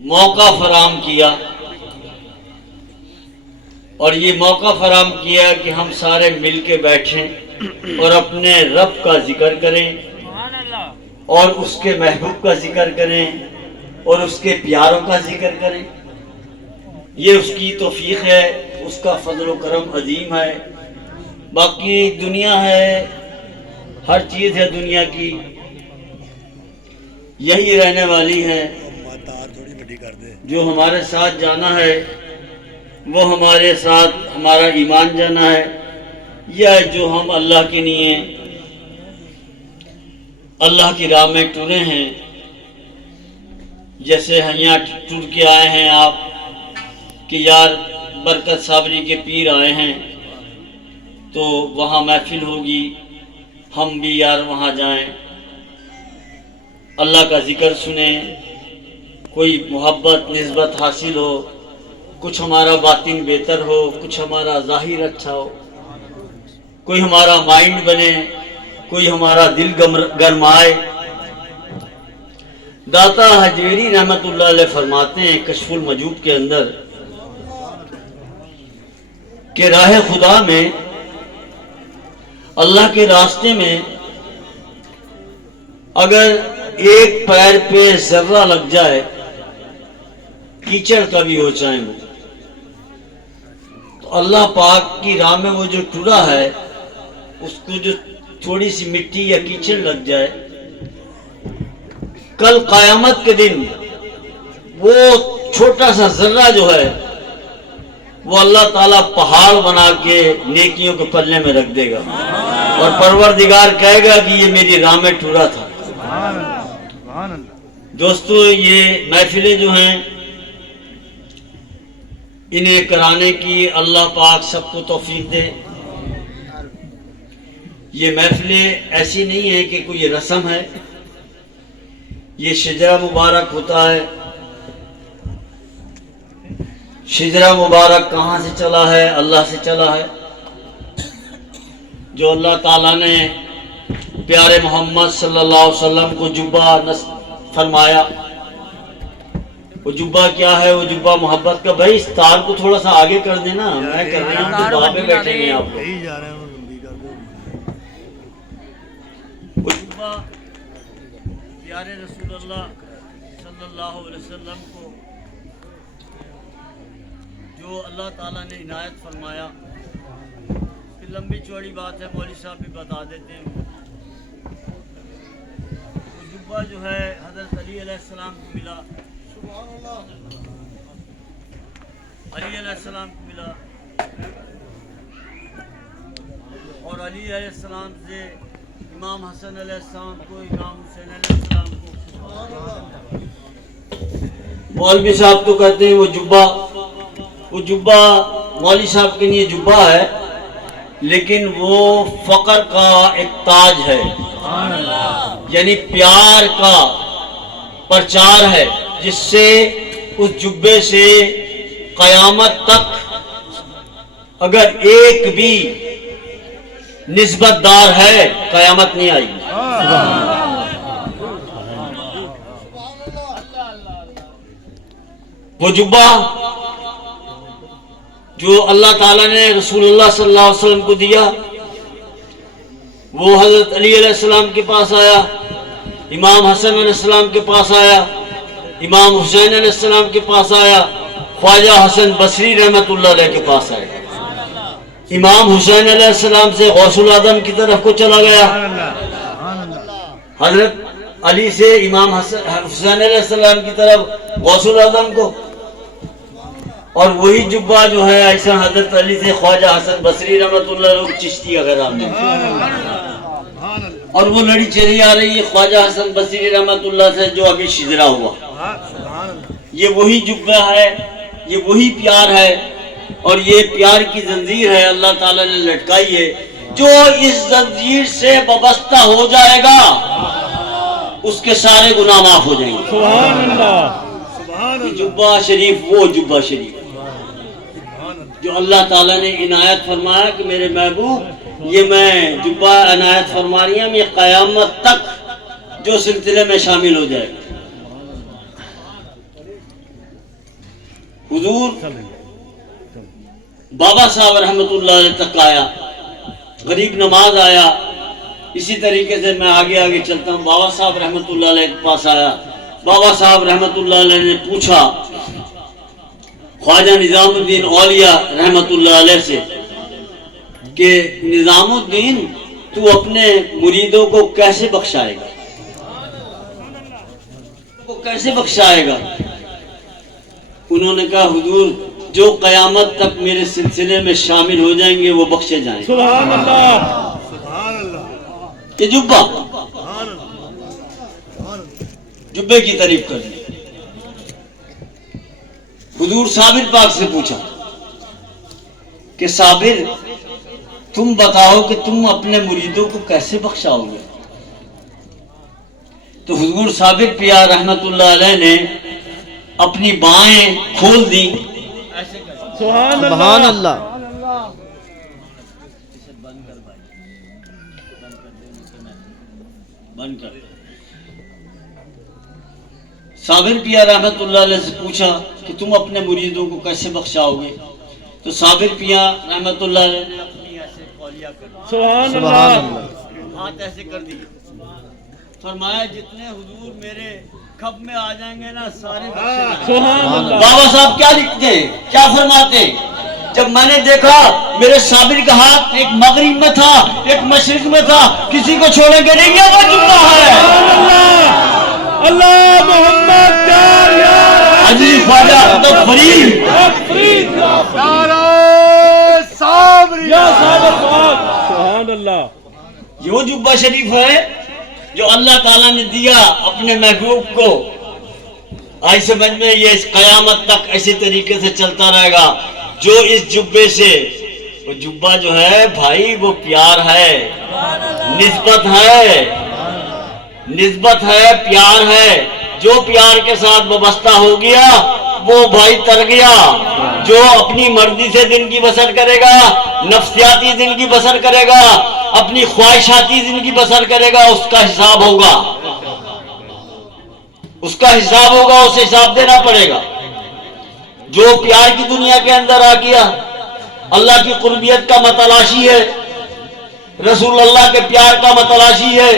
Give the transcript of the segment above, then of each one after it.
موقع فراہم کیا، اور یہ موقع فراہم کیا کہ ہم سارے مل کے بیٹھیں اور اپنے رب کا ذکر کریں اور اس کے محبوب کا ذکر کریں اور اس کے پیاروں کا ذکر کریں۔ یہ اس کی توفیق ہے، اس کا فضل و کرم عظیم ہے۔ باقی دنیا ہے، ہر چیز ہے دنیا کی، یہی رہنے والی ہے۔ جو ہمارے ساتھ جانا ہے وہ ہمارے ساتھ ہمارا ایمان جانا ہے، یا جو ہم اللہ کے لیے اللہ کی راہ میں ٹرے ہیں۔ جیسے یہاں ٹر کے آئے ہیں آپ کہ یار برکت صابری کے پیر آئے ہیں تو وہاں محفل ہوگی، ہم بھی یار وہاں جائیں، اللہ کا ذکر سنیں، کوئی محبت نسبت حاصل ہو، کچھ ہمارا باطن بہتر ہو، کچھ ہمارا ظاہر اچھا ہو، کوئی ہمارا مائنڈ بنے، کوئی ہمارا دل گرمائے۔ داتا حجویری رحمت اللہ علیہ فرماتے ہیں کشف المجوب کے اندر کہ راہ خدا میں، اللہ کے راستے میں اگر ایک پیر پہ ذرہ لگ جائے، کیچڑ کا بھی ہو چاہے وہ، تو اللہ پاک کی راہ میں وہ جو ٹرا ہے اس کو جو تھوڑی سی مٹی یا کیچڑ لگ جائے، کل قیامت کے دن وہ چھوٹا سا ذرہ جو ہے وہ اللہ تعالیٰ پہاڑ بنا کے نیکیوں کے پلے میں رکھ دے گا، اور پروردگار کہے گا کہ یہ میری راہ میں ٹرا تھا۔ دوستو، یہ محفلیں جو ہیں انہیں کرانے کی اللہ پاک سب کو توفیق دے۔ یہ محفلیں ایسی نہیں ہیں کہ کوئی رسم ہے، یہ شجرہ مبارک ہوتا ہے۔ شجرہ مبارک کہاں سے چلا ہے؟ اللہ سے چلا ہے۔ جو اللہ تعالیٰ نے پیارے محمد صلی اللہ علیہ وسلم کو جبہ فرمایا، وہ جبہ کیا ہے؟ وہ جبہ محبت کا۔ بھائی اس تار کو تھوڑا سا آگے کر دینا، میں کر رہا ہوں تو وہاں پہ بیٹھیں گے آپ کو۔ وہ جبہ پیارے رسول اللہ صلی اللہ علیہ وسلم کو جو اللہ تعالیٰ نے عنایت فرمایا، پھر لمبی چوڑی بات ہے، مولوی صاحب بھی بتا دیتے ہیں۔ وہ جبہ جو ہے حضرت علی علیہ السلام کو ملا، علی علیہ السلام کو ملا، اور علی علیہ السلام سے امام حسن علیہ السلام کو، امام حسین علیہ السلام کو۔ مولوی صاحب تو کہتے ہیں وہ جبہ مولوی صاحب کے لیے جبہ ہے، لیکن وہ فقر کا ایک تاج ہے، یعنی پیار کا پرچار ہے، جس سے اس جبے سے قیامت تک اگر ایک بھی نسبت دار ہے قیامت نہیں آئی۔ وہ جبہ جو اللہ تعالیٰ نے رسول اللہ صلی اللہ علیہ وسلم کو دیا، وہ حضرت علی علیہ السلام کے پاس آیا، امام حسن علیہ السلام کے پاس آیا، امام حسین علیہ السلام کے پاس آیا، خواجہ حسن بصری رحمت اللہ علیہ کے پاس آیا، امام حسین علیہ السلام سے غوث العظم کی طرف کو چلا گیا، حضرت علی سے امام حسین علیہ السلام کی طرف غوث العظم کو، اور وہی جبہ جو ہے ایسا حضرت علی سے خواجہ حسن بصری رحمت اللہ علیہ چشتی وغیرہ میں، اور وہ لڑی چلی آ رہی ہے خواجہ حسن بصری رحمت اللہ سے جو ابھی شجرا ہوا۔ یہ وہی جبہ ہے، یہ وہی پیار ہے، اور یہ پیار کی زنجیر ہے اللہ تعالیٰ نے لٹکائی ہے۔ جو اس زنجیر سے وابستہ ہو جائے گا اس کے سارے گناہ معاف ہو جائیں گے۔ سبحان اللہ۔ یہ جبہ شریف وہ جبہ شریف جو اللہ تعالیٰ نے عنایت فرمایا کہ میرے محبوب یہ میں جبہ عنایت فرما رہی ہوں، یہ قیامت تک جو سلسلے میں شامل ہو جائے گا۔ حضور بابا صاحب رحمت اللہ علیہ تک آیا، غریب نماز آیا، اسی طریقے سے میں آگے آگے چلتا ہوں، بابا صاحب رحمت اللہ علیہ کے پاس آیا، بابا صاحب رحمت اللہ علیہ نے پوچھا خواجہ نظام الدین اولیاء رحمت اللہ علیہ سے کہ نظام الدین تو اپنے مریدوں کو کیسے بخشائے گا، وہ کیسے بخشائے گا؟ انہوں نے کہا حضور جو قیامت تک میرے سلسلے میں شامل ہو جائیں گے وہ بخشے جائیں گے۔ سبحان اللہ، کہ جبہ جبے کی تعریف کر دی۔ حضور صابر پاک سے پوچھا کہ صابر تم بتاؤ کہ تم اپنے مریدوں کو کیسے بخشاؤ گے؟ تو حضور صابر پیا رحمت اللہ علیہ نے اپنی بائیں کھول دی، سبحان اللہ، بند کر۔ صابر پیا رحمت اللہ علیہ سے پوچھا کہ تم اپنے مریدوں کو کیسے بخشاؤ گے؟ تو صابر پیا رحمت اللہ علیہ نے اپنی ایسے قولیہ کر دی، سبحان اللہ، ہاتھ ایسے کر دی، فرمایا جتنے حضور میرے کھب میں آ جائیں گے نا سارے بخشے جائیں گے۔ سبحان اللہ۔ بابا صاحب کیا لکھتے ہیں، کیا فرماتے ہیں؟ جب میں نے دیکھا میرے صابر کا ہاتھ ایک مغرب میں تھا ایک مشرق میں تھا، کسی کو چھوڑیں گے نہیں، یہ وہ جملہ ہے۔ اللہ محمد یار یار علی خواجہ احمد فرید یا صابر پاک، سبحان اللہ۔ یہ وہ جبہ شریف ہے جو اللہ تعالیٰ نے دیا اپنے محبوب کو۔ آئی سمجھ میں یہ اس قیامت تک اسی طریقے سے چلتا رہے گا۔ جو اس جبے سے، وہ جبہ جو ہے بھائی وہ پیار ہے، نسبت ہے، نسبت ہے، پیار ہے۔ جو پیار کے ساتھ وابستہ ہو گیا وہ بھائی تر گیا۔ جو اپنی مرضی سے زندگی بسر کرے گا، نفسیاتی زندگی بسر کرے گا، اپنی خواہشاتی زندگی بسر کرے گا، اس کا حساب ہوگا، اس کا حساب ہوگا، اسے حساب دینا پڑے گا۔ جو پیار کی دنیا کے اندر آ گیا، اللہ کی قربیت کا متلاشی ہے، رسول اللہ کے پیار کا متلاشی ہے،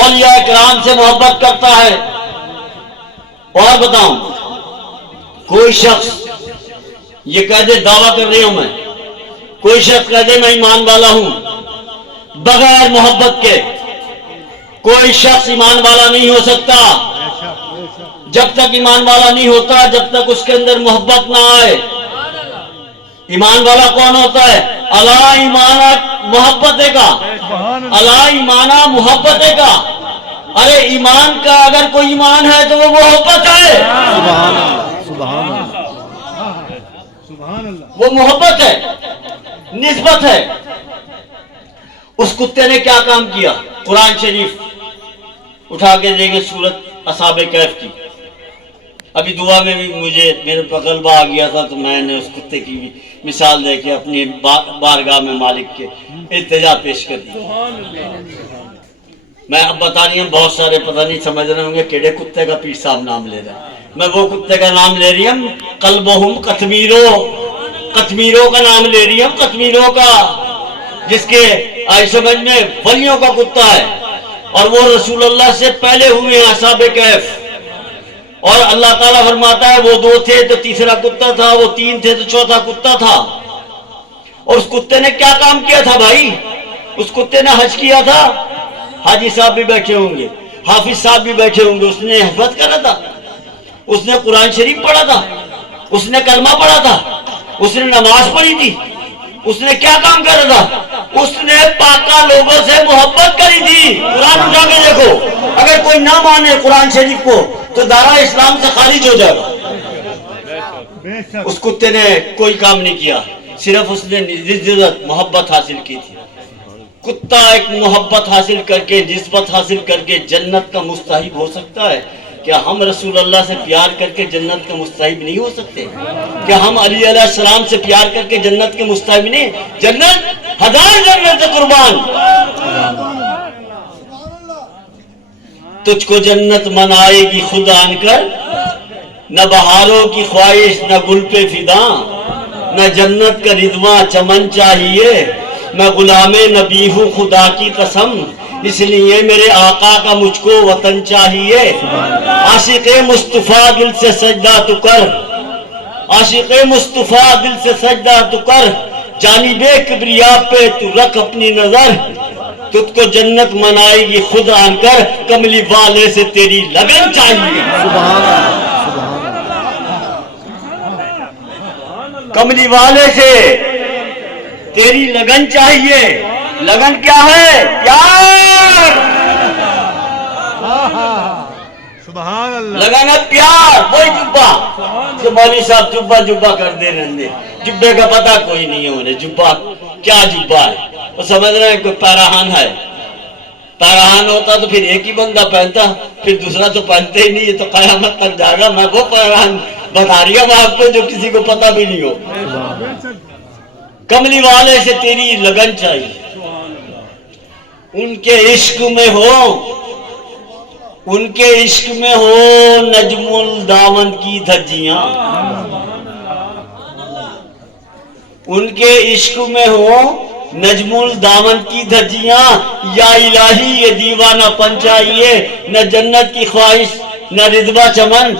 اولیاء کرام سے محبت کرتا ہے۔ اور بتاؤں، کوئی شخص یہ کہہ دے دعویٰ کر رہی ہوں میں، کوئی شخص کہہ دے میں ایمان والا ہوں، بغیر محبت کے کوئی شخص ایمان والا نہیں ہو سکتا۔ جب تک ایمان والا نہیں ہوتا، جب تک اس کے اندر محبت نہ آئے۔ ایمان والا کون ہوتا ہے؟ اللہ ایمانہ محبت کا، اللہ ایمانہ محبت کا۔ ارے ایمان کا اگر کوئی ایمان ہے تو وہ محبت ہے، وہ محبت ہے، نسبت ہے۔ اس کتے نے کیا کام کیا؟ قرآن شریف اٹھا کے دیں گے سورت اصحاب کہف کی۔ ابھی دعا میں بھی مجھے میرے پر غلبہ آ گیا تھا تو میں نے اس کتے کی بھی مثال دے کے اپنی بارگاہ میں مالک کے التجا پیش کر دی۔ میں اب بتا رہی ہوں، بہت سارے پتہ نہیں سمجھ رہے ہوں گے کیڑے کتے کا پیر صاحب نام لے رہا ہے۔ میں وہ کتے کا نام لے رہی ہوں، قلبہم قطمیروں کا نام لے رہی ہوں، قطمیروں کا، جس کے آئی سمجھ میں ولیوں کا کتا ہے، اور وہ رسول اللہ سے پہلے ہوئے ہیں اصحاب کہف۔ اور اللہ تعالیٰ فرماتا ہے وہ 2 تھے تو تیسرا کتا تھا، وہ 3 تھے تو چوتھا کتا تھا۔ اور اس کتے نے کیا کام کیا تھا بھائی؟ اس کتے نے حج کیا تھا، حاجی صاحب بھی بیٹھے ہوں گے، حافظ صاحب بھی بیٹھے ہوں گے، اس نے حفظ کرا تھا، اس نے قرآن شریف پڑھا تھا، اس نے کلمہ پڑھا تھا، اس نے نماز پڑھی تھی، اس نے کیا کام کرا تھا؟ اس نے پاکا لوگوں سے محبت کری تھی۔ قرآن اٹھا کے دیکھو، اگر کوئی نہ مانے قرآن شریف کو تو دارا اسلام سے خارج ہو جائے گا۔ اس کتے نے کوئی کام نہیں کیا، صرف اس نے عزت محبت حاصل کی تھی۔ کتا ایک محبت حاصل کر کے، نسبت حاصل کر کے جنت کا مستحق ہو سکتا ہے؟ کیا ہم رسول اللہ سے پیار کر کے جنت کا مستحق نہیں ہو سکتے؟ کیا ہم علی علیہ السلام سے پیار کر کے جنت کے مستحق نہیں؟ جنت ہزار جنت قربان، تجھ کو جنت منائے گی خود آن کر، نہ بہاروں کی خواہش نہ گل پہ فدا، نہ جنت کا رضواں چمن چاہیے، میں غلام نبی ہوں خدا کی قسم، اس لیے میرے آقا کا مجھ کو وطن چاہیے۔ عاشق مصطفیٰ دل سے سجدہ تو کر، عاشق مصطفیٰ دل سے سجدہ تو کر، جانب کبریا پہ تو رکھ اپنی نظر، تجھ کو جنت منائے گی خود آن کر، کملی والے سے تیری لگن چاہیے۔ کملی والے سے تیری لگن چاہیے۔ لگن کیا ہے؟ پیار۔ سبحان اللہ۔ لگن ہے پیار۔ وہی جبہ جو مولوی صاحب جبہ کر دے رہے، جبے کا پتہ کوئی نہیں ہے انہیں، جبہ کیا جبہ ہے؟ وہ سمجھ رہے ہیں کوئی پیراہن ہے، پیراہن ہوتا تو پھر ایک ہی بندہ پہنتا، پھر دوسرا تو پہنتے ہی نہیں، یہ تو قیامت تک جائے گا۔ میں وہ پیراہن بتا رہی ہوں آپ کو جو کسی کو پتہ بھی نہیں ہو۔ کملی والے سے تیری لگن چاہیے، ان کے عشق میں ہو، ان کے عشق میں ہو نجم الدامن کی دھجیاں، ان کے عشق میں ہو نجم الدامن کی دھجیاں، یا الہی یہ دیوانہ پن چاہیے، نہ جنت کی خواہش نہ رضوا چمن،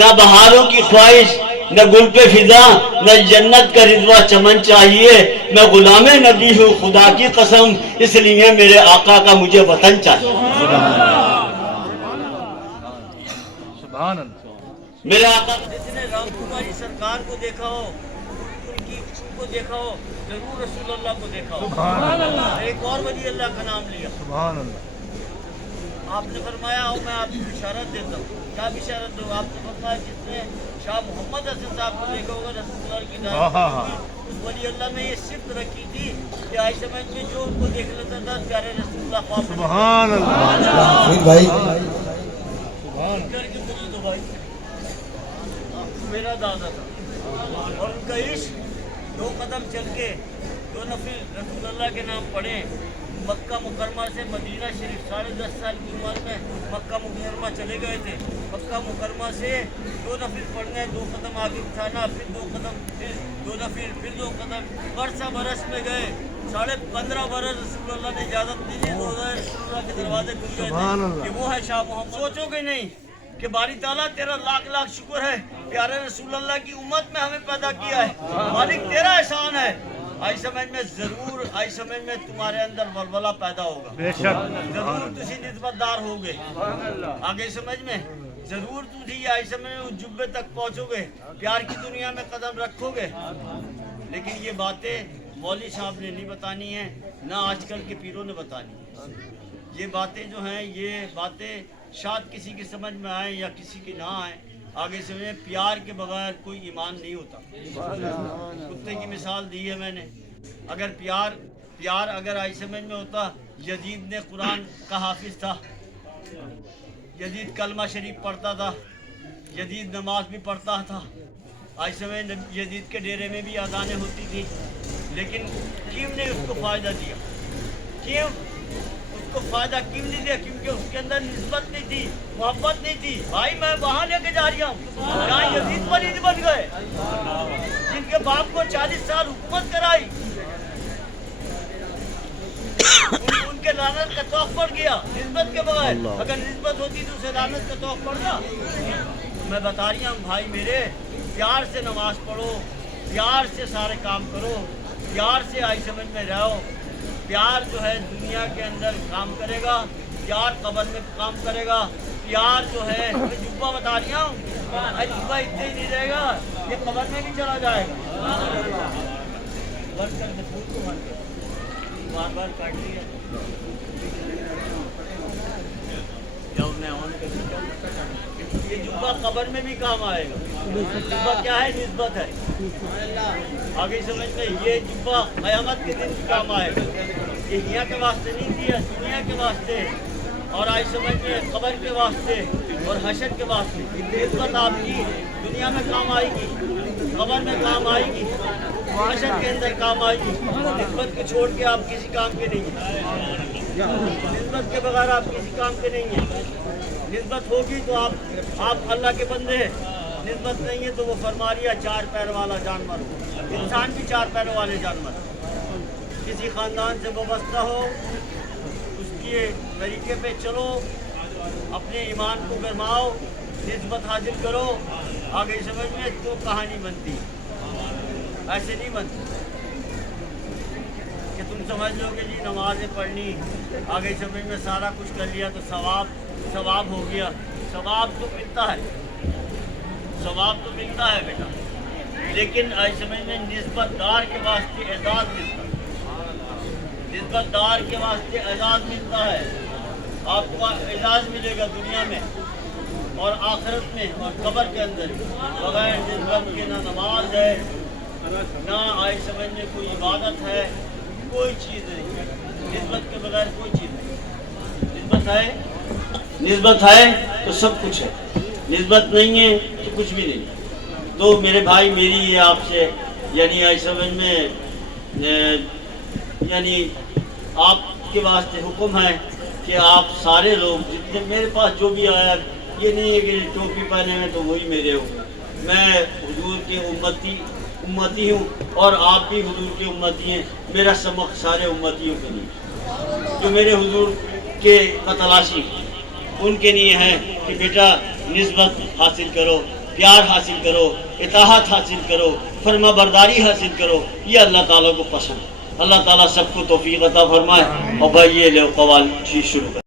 نہ بہاروں کی خواہش نہ گل پہ فضا، نہ جنت کا رضوا چمن چاہیے، میں غلام نبی ہوں خدا کی قسم، اس لیے میرے آقا کا مجھے وطن چاہیے۔ میرے آقا جس نے رام کماری سرکار کو دیکھا ہو، ان کی کو دیکھا ہو، ضرور رسول اللہ کو دیکھا ہو۔ ایک اور ولی اللہ کا نام لیا۔ آپ نے فرمایا ہو میں آپ کو بشارت دیتا ہوں۔ کیا بشارت دوں؟ آپ نے فرمایا جس نے شاہ محمد حسن صاحب کو دیکھا ہوگا رسول اللہ کی دعوت، ولی اللہ نے یہ صفت رکھی تھی کہ عائشہ میں جو ان کو دیکھ لیتا تھا پیارے رسول اللہ خواب میں۔ سبحان اللہ بھائی، میرا دادا تھا اور ان کا عشق، دو قدم چل کے دو نفل رسول اللہ کے نام پڑھے، مکہ مکرمہ سے مدینہ شریف 10.5 سال کی عمر میں مکہ مکرمہ چلے گئے تھے۔ مکہ مکرمہ سے دو نفل پڑھنے، دو قدم آگے اٹھانا، پھر دو قدم، پھر دو نفل، پھر دو قدم، برسہ برس میں گئے۔ 15.5 برس رسول اللہ نے اجازت دی تھی، رسول اللہ کے دروازے کھل گئے تھے کہ وہ ہے شاہ محمد۔ سوچو گے نہیں کہ باری تعالیٰ تیرا لاکھ لاکھ شکر ہے، پیارے رسول اللہ کی امت میں ہمیں پیدا کیا ہے، مالک تیرا احسان ہے۔ آئی سمجھ میں ضرور، آئی سمجھ میں تمہارے اندر ولولہ پیدا ہوگا، ضرور تسی نسبت دار ہوگے، آگے سمجھ میں ضرور تسی آئی سمجھ میں اس جبے تک پہنچو گے، پیار کی دنیا میں قدم رکھو گے۔ لیکن یہ باتیں مولوی صاحب نے نہیں بتانی ہیں، نہ آج کل کے پیروں نے بتانی ہیں۔ یہ باتیں جو ہیں، یہ باتیں شاید کسی کی سمجھ میں آئیں یا کسی کی نہ آئیں، آگے سمجھیں پیار کے بغیر کوئی ایمان نہیں ہوتا۔ کتے کی مثال دی ہے میں نے، اگر پیار اگر آئی سمجھ میں ہوتا، یزید نے قرآن کا حافظ تھا، یزید کلمہ شریف پڑھتا تھا، یزید نماز بھی پڑھتا تھا، آئی سمجھ یزید کے ڈیرے میں بھی اذانیں ہوتی تھی، لیکن کیوں نے اس کو فائدہ دیا؟ کیوں اس کو فائدہ کیوں نہیں دیا؟ کیونکہ اس کے اندر نسبت نہیں تھی، محبت نہیں تھی۔ بھائی میں وہاں لے کے جا رہا ہوں جہاں یزید ولید بن گئے، جن کے باپ کو 40 سال حکومت کرائی، ان کے لعنت کا توق پڑ گیا نسبت کے بغیر۔ اگر نسبت ہوتی تو اسے لعنت کا توق پڑتا۔ میں بتا رہی ہوں بھائی میرے، پیار سے نماز پڑھو، پیار سے سارے کام کرو، پیار سے آئی سمجھ میں رہو۔ پیار جو ہے دنیا کے اندر کام کرے گا، پیار قبر میں کام کرے گا، پیار جو ہے میں جبہ بتا رہی ہوں، جبہ اتنے ہی نہیں رہے گا، یہ قبر میں بھی چلا جائے گا۔ بند کر دے پھول کو، بند کر، بار بار کاٹ لیا یہ جبہ قبر میں بھی کام آئے گا۔ جبہ کیا ہے؟ نسبت ہے۔ آگے سمجھ میں یہ جبہ قیامت کے دن کام آئے گا۔ یہ دنیا کے واسطے نہیں دیا، دنیا کے واسطے اور آج سمجھ میں قبر کے واسطے اور حشر کے واسطے۔ نسبت آپ کی دنیا میں کام آئے گی، قبر میں کام آئے گی، حشر کے اندر کام آئے گی۔ نسبت کو چھوڑ کے آپ کسی کام کے نہیں ہیں، نسبت کے بغیر آپ کسی کام کے نہیں ہیں۔ نسبت ہوگی تو آپ اللہ کے بندے ہیں، نسبت نہیں ہے تو وہ فرما رہا چار پیر والا جانور ہو، انسان بھی چار پیروں والے جانور، کسی خاندان سے وابستہ ہو اس کے طریقے پہ چلو، اپنے ایمان کو گرماؤ، نسبت حاصل کرو، آگے سمجھ میں تو کہانی بنتی، ایسے نہیں بنتی کہ تم سمجھ لو کہ جی نمازیں پڑھنی، آگے سمجھ میں سارا کچھ کر لیا تو ثواب ہو گیا۔ ثواب تو ملتا ہے، ثواب تو ملتا ہے بیٹا، لیکن آج سمجھ میں نسبت دار کے واسطے اعزاز ملتا ہے، نسبت دار کے واسطے اعزاز ملتا ہے، آپ کو اعزاز ملے گا دنیا میں اور آخرت میں اور قبر کے اندر۔ بغیر نسبت کے نہ نماز ہے، نہ آج سمجھ میں کوئی عبادت ہے، کوئی چیز نہیں، نسبت کے بغیر کوئی چیز نہیں۔ نسبت ہے تو سب کچھ ہے، نسبت نہیں ہے تو کچھ بھی نہیں۔ تو میرے بھائی میری یہ آپ سے یعنی آج سمجھ میں یعنی آپ کے واسطے حکم ہے کہ آپ سارے لوگ جتنے میرے پاس جو بھی آیا، یہ نہیں ہے کہ ٹوپی پہنے ہیں تو وہی میرے ہو، میں حضور کے امتی ہوں اور آپ بھی حضور کے امتی ہیں، میرا سبق سارے امتیوں کے لیے جو میرے حضور کے تلاشی ان کے لیے ہے کہ بیٹا نسبت حاصل کرو، پیار حاصل کرو، اطاعت حاصل کرو، فرما برداری حاصل کرو، یہ اللہ تعالیٰ کو پسند۔ اللہ تعالیٰ سب کو توفیق عطا فرمائے۔ اور بھائی یہ لو قوالی شروع کر